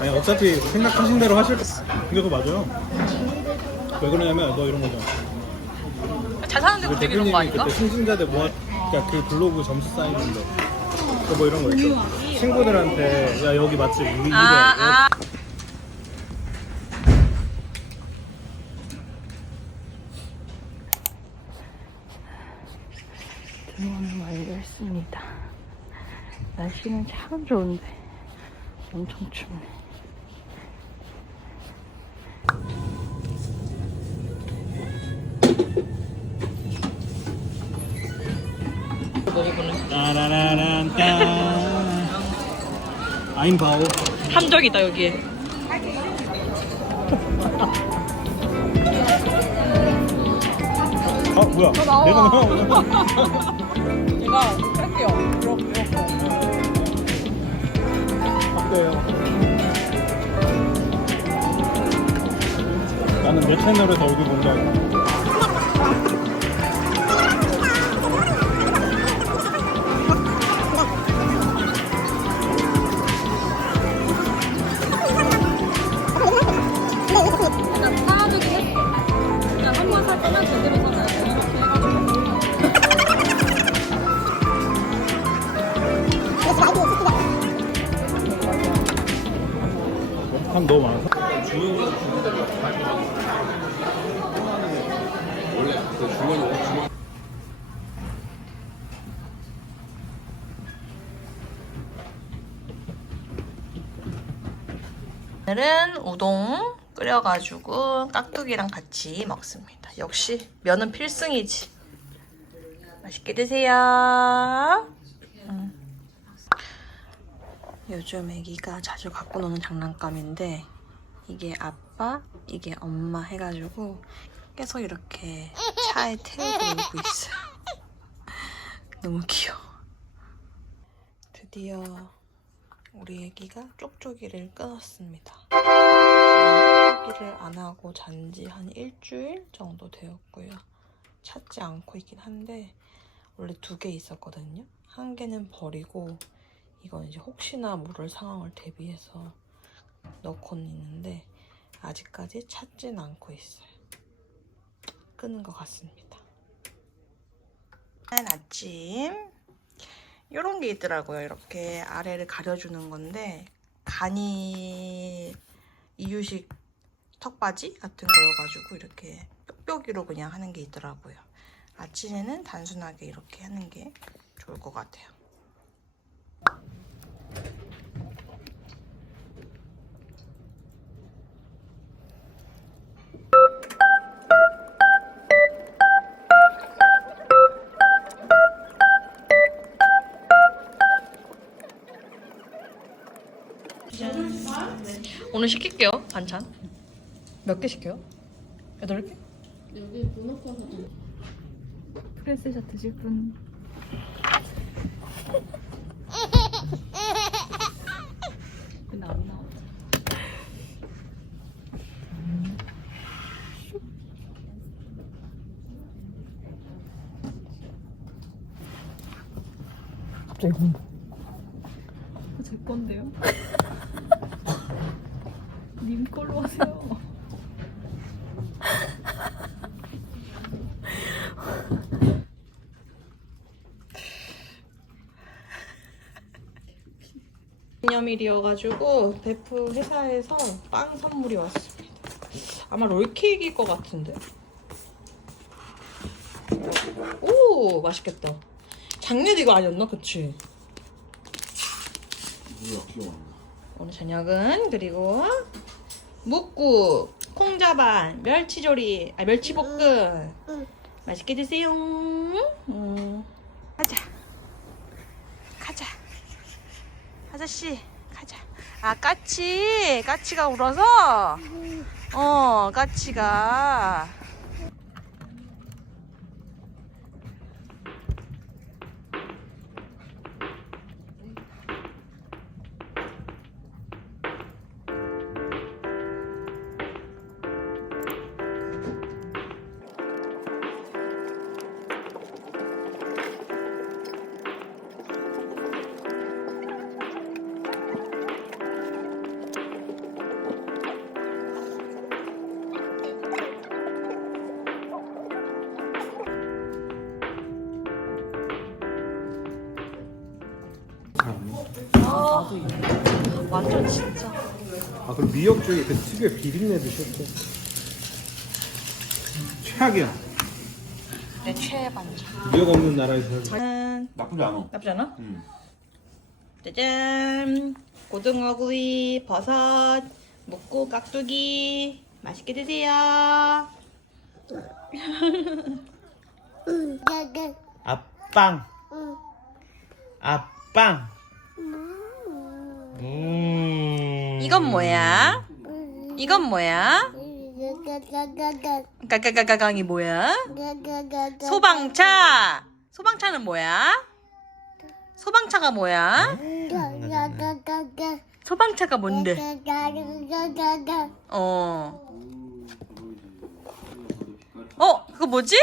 아니 어차피 생각하신 대로 하실 거 근데 그거 맞아요. 왜 그러냐면 너 이런 거잖아. 잘 사는데 그 갑자기 그런 거 아닌가? 그때 승진자대 모아 그러니까 그 블로그 점수 쌓이는데 뭐 이런 거 있죠 친구들한테 야 여기 맛집 유일이야 아, 아. 완료했습니다. 날씨는 참 좋은데 엄청 춥네. 아임바오 함정이다 여기에. 아 뭐야 내가 나와 제가 할게요. 그럼 이렇게. 바뀌어요 나는 내 채널에서 얼굴 본다고 약간 사주긴 했어. 그냥 한번 살 때만 제대로 오늘은 우동 끓여가지고 깍두기랑 같이 먹습니다. 역시 면은 필승이지. 맛있게 드세요. 음. 요즘 애기가 자주 갖고 노는 장난감인데 이게 아빠, 이게 엄마 해가지고 계속 이렇게 차에 태우고 놀고 있어요. 너무 귀여워. 드디어 우리 애기가 쪽쪽이를 끊었습니다. 쪽쪽이를 안 하고 잔 지 한 일주일 정도 되었고요. 찾지 않고 있긴 한데 원래 두 개 있었거든요. 한 개는 버리고 이건 이제 혹시나 모를 상황을 대비해서 넣고는 있는데 아직까지 찾진 않고 있어요. 끄는 것 같습니다. 아침 이런 게 있더라고요. 이렇게 아래를 가려주는 건데 간이 이유식 턱바지 같은 거여가지고 이렇게 뾱뾱이로 그냥 하는 게 있더라고요. 아침에는 단순하게 이렇게 하는 게 좋을 것 같아요. 시킬게요 반찬. 몇 개 시켜요? 여덟 개? 여기 좀. 프레스샷 드실 분 근데 안 나오죠 갑자기 공부 제 건데요 님 걸로 하세요 기념일이어가지고 베프 회사에서 빵 선물이 왔습니다. 아마 롤케이크일 것 같은데. 오 맛있겠다. 작년 이거 아니었나? 그치? 오늘 저녁은 그리고 묵국, 콩자반, 멸치조리, 아 멸치볶음 맛있게 드세요. 음. 가자. 가자. 아저씨 가자. 아 까치 까치가 울어서 어 까치가 완전 진짜. 아 그리고 미역 쪽에 그 특유의 비린내도 싫고 최악이야 내 최애 반찬. 미역 없는 나라에서 짠. 나쁘지 않아. 나쁘지 않아? 응. 짜잔. 고등어구이, 버섯, 묵고 깍두기. 맛있게 드세요. 아빵 아빵 음 이건 뭐야? 이건 뭐야? 까까까까강이 뭐야? 소방차. 소방차는 뭐야? 소방차가 뭐야? 소방차가 뭔데? 어. 어, 그거 뭐지?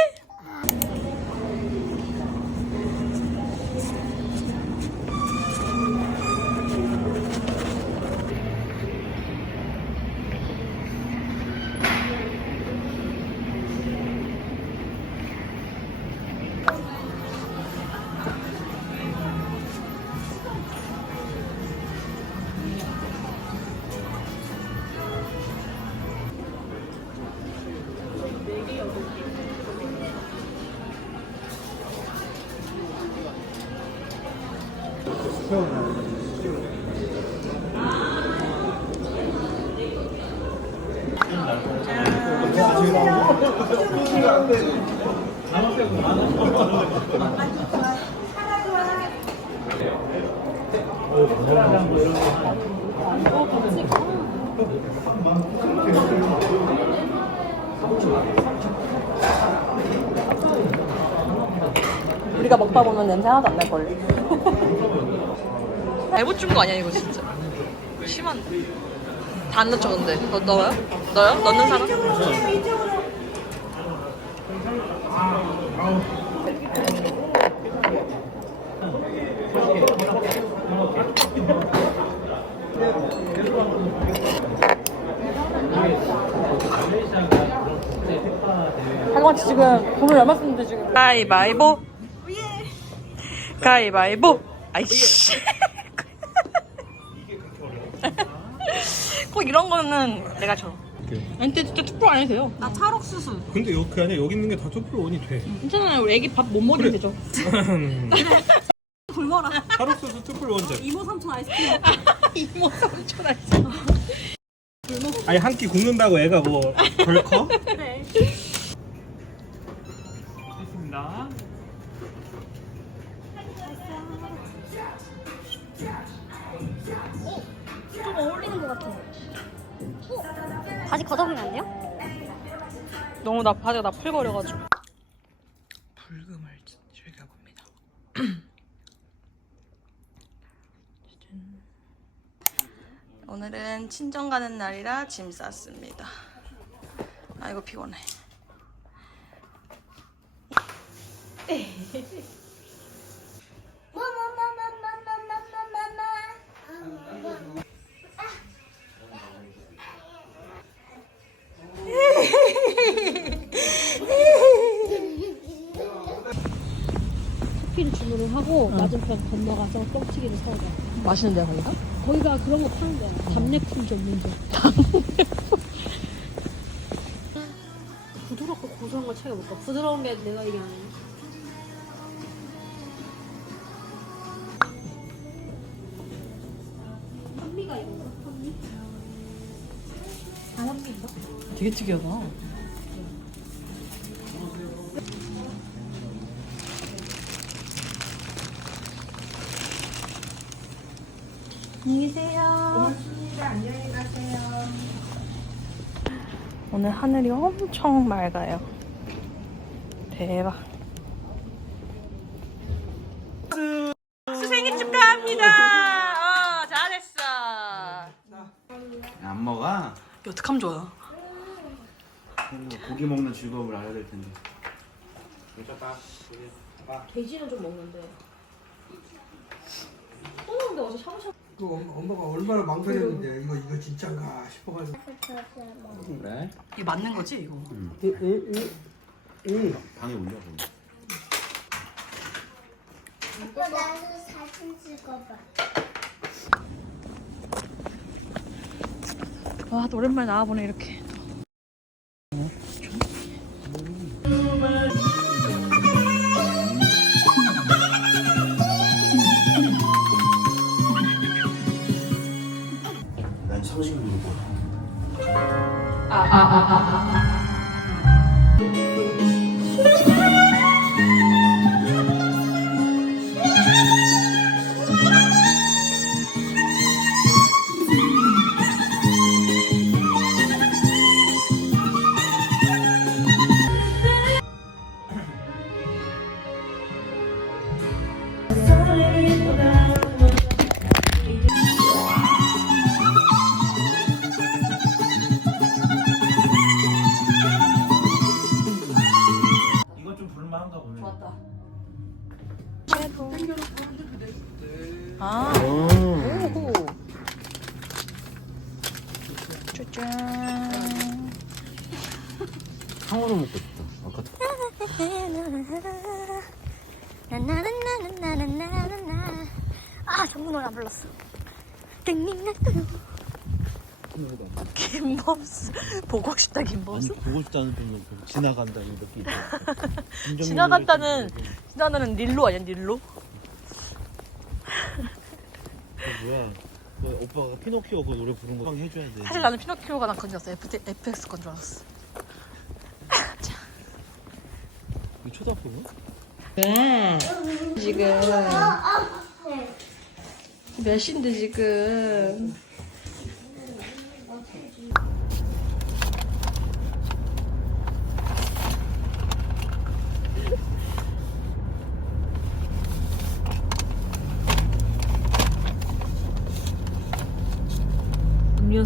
우리가 먹다 보면 냄새 하나도 안 날걸. 잘못 준 거 아니야, 이거 진짜. 심한데. 다안 넣죠, 근데. 너, 넣어요? 넣어요? 넣는 사람? 잠깐만 지금 돈을 얼마 쓰는데 지금 가위바위보 가위바위보 아이씨 꼭 이런 거는 내가 져 아니 근데 진짜 투표 안 해도 돼요. 나 찰옥수수 근데 여, 그 안에 여기 있는 게다 투표 원이 돼. 괜찮아요. 우리 애기 밥 못 먹이면 되죠. 굶어라. 카로스도 투표 원제. 이모 삼촌 아이스크림. 이모 삼촌 알지 아니 한끼 굽는다고 애가 뭐 덜 커? 그래. 됐습니다. 좀 어울리는 것 같아. 바지 걷어보면 안 돼요? 너무 나 바지가 나풀거려가지고 불금을 즐겨봅니다. 오늘은 친정 가는 날이라 짐 쌌습니다 아이고 피곤해 맞은편 건너가서 떡치기를 사오자. 맛있는 데야 거기가? 거기가 그런 거 파는 데야. 답례품 전문점. 부드럽고 고소한 걸 뭘까? 부드러운 게 내가 얘기하는 현미가 이건가? 현미? 아 현미인가? 되게 특이하다 안녕히 계세요. 고맙습니다. 안녕히 가세요. 오늘 하늘이 엄청 맑아요. 대박. 수 생일 축하합니다. 어, 잘했어. 안 먹어? 이거 어떡하면 좋아? 고기 먹는 즐거움을 알아야 될 텐데. 돼지는 좀 먹는데. 또 먹는데 어제 샤브샤브. 또 엄마가 얼마나 망설였는데 이거 이거 진짠가 싶어가지고 그래? 이게 맞는 거지 이거? 음. 음, 음, 방에 올려 보면 이거 나도 사진 찍어봐. 와, 또 오랜만에 나와보네 이렇게. ah, ah, ah, ah. 김범수. 보고 싶다, 아니 김범수. 보고 싶다는 분은 좀 지나간다. 있잖아. 지나간다는, 지나가는 릴로 아니야, 릴로? 어, 뭐야? 그 오빠가 피노키오 그 노래 부른 거 해줘야 돼. 사실 나는 피노키오가 난 건줄 알았어. FT, FX 건 줄 알았어. 이거 초등학교는? 네. 지금 몇 시인데 지금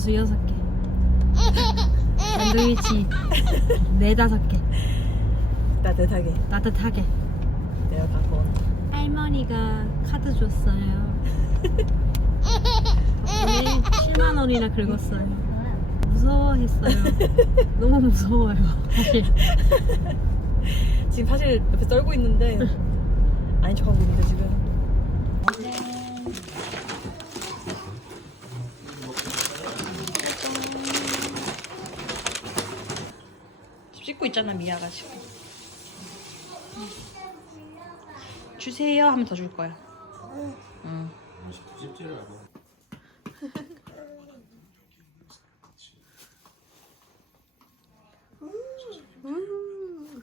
음료수 여섯 개. 샌드위치 네 다섯 개. 따뜻하게 따뜻하게. 내가 갖고 온 할머니가 카드 줬어요. 덕분에 7만 원이나 긁었어요. 무서워했어요. 너무 무서워요. 사실. 지금 사실 옆에 떨고 있는데 아닌 척하고 있는데 지금 있잖아 미아가 지금 주세요 하면 더 줄 거야 응. 하고.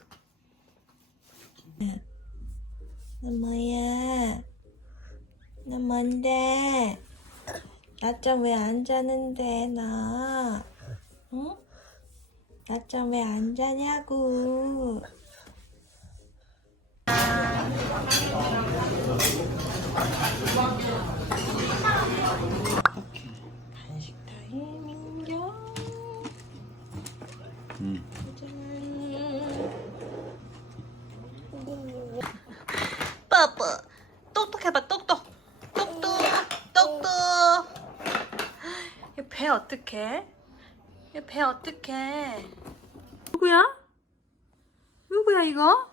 너 뭐야? 너 뭔데? 낮잠 왜 안 자는데 나? 응? 낮잠 왜안 자냐고? 배 어떡해? 누구야? 누구야 이거?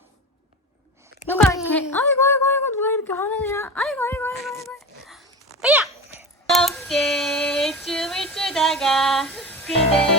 누가 이렇게 아이고 아이고 아이고 누가 이렇게 화내냐 아이고 아이고 아이고 아이고 야! 어깨 춤을 추다가 그대